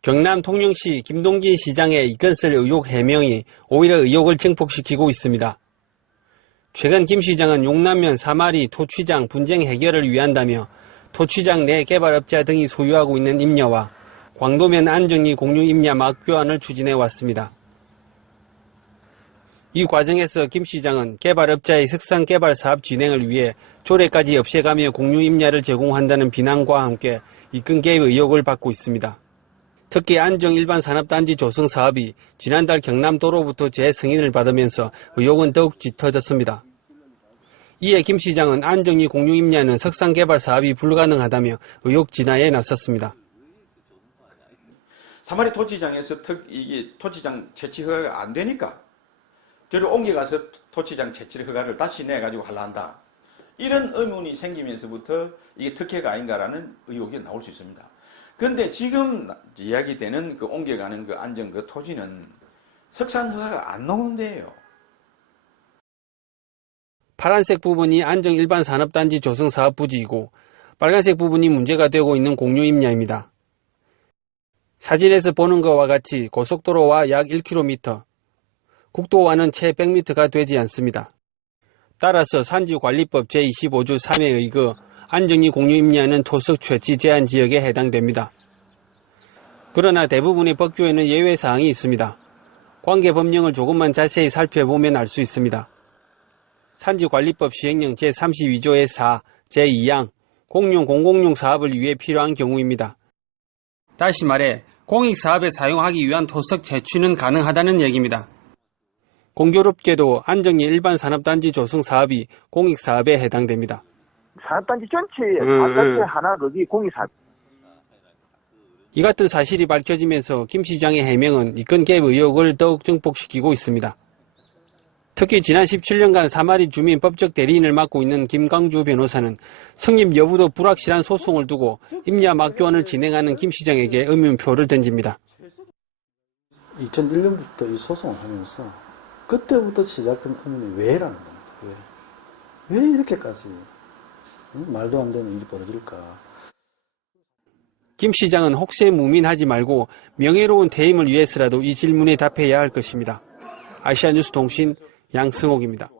경남 통영시 김동진 시장의 이건슬 의혹 해명이 오히려 의혹을 증폭시키고 있습니다. 최근 김 시장은 용남면 사마리 토취장 분쟁 해결을 위한다며 토취장 내 개발업자 등이 소유하고 있는 임야와 광도면 안정리 공유 임야 막교환을 추진해 왔습니다. 이 과정에서 김 시장은 개발업자의 석상 개발 사업 진행을 위해 조례까지 없애가며 공유 임야를 제공한다는 비난과 함께 입금 개입 의혹을 받고 있습니다. 특히 안정 일반 산업단지 조성 사업이 지난달 경남도로부터 재승인을 받으면서 의혹은 더욱 짙어졌습니다. 이에 김 시장은 안정리 공유 임야는 석상 개발 사업이 불가능하다며 의혹 진화에 나섰습니다. 사마리 토지장에서 특 이게 토지장 채취 허가가 안 되니까 저를 옮겨가서 토지장 채취 허가를 다시 내 가지고 하려 한다. 이런 의문이 생기면서부터 이게 특혜가 아닌가라는 의혹이 나올 수 있습니다. 그런데 지금 이야기되는 그 옮겨가는 그 안정 그 토지는 석산 허가가 안 나오는 데예요. 파란색 부분이 안정 일반 산업단지 조성 사업 부지이고 빨간색 부분이 문제가 되고 있는 공유 임야입니다. 사진에서 보는 것과 같이 고속도로와 약 1km, 국도와는 채 100m가 되지 않습니다. 따라서 산지관리법 제25조 3에 의거 안정리 공유 임야는 토석 채취 제한 지역에 해당됩니다. 그러나 대부분의 법규에는 예외 사항이 있습니다. 관계 법령을 조금만 자세히 살펴보면 알 수 있습니다. 산지관리법 시행령 제32조의 4, 제2항 공용 공공용 사업을 위해 필요한 경우입니다. 다시 말해 공익 사업에 사용하기 위한 토석 채취는 가능하다는 얘기입니다. 공교롭게도 안정리 일반 산업단지 조성 사업이 공익 사업에 해당됩니다. 산업단지 전체에 음, 음. 하나 거기 공익사업 이 같은 사실이 밝혀지면서 김 시장의 해명은 이건 개입 의혹을 더욱 증폭시키고 있습니다. 특히 지난 17년간 사마리 주민 법적 대리인을 맡고 있는 김광주 변호사는 성립 여부도 불확실한 소송을 두고 임야 막교환을 진행하는 김 시장에게 의문표를 던집니다. 2001년부터 이 소송을 하면서 그때부터 시작된 의문이 왜라는 겁니다. 왜? 왜 이렇게까지 응? 말도 안 되는 일이 벌어질까? 김 시장은 혹세 무민하지 말고 명예로운 퇴임을 위해서라도 이 질문에 답해야 할 것입니다. 아시아뉴스 통신 양승옥입니다.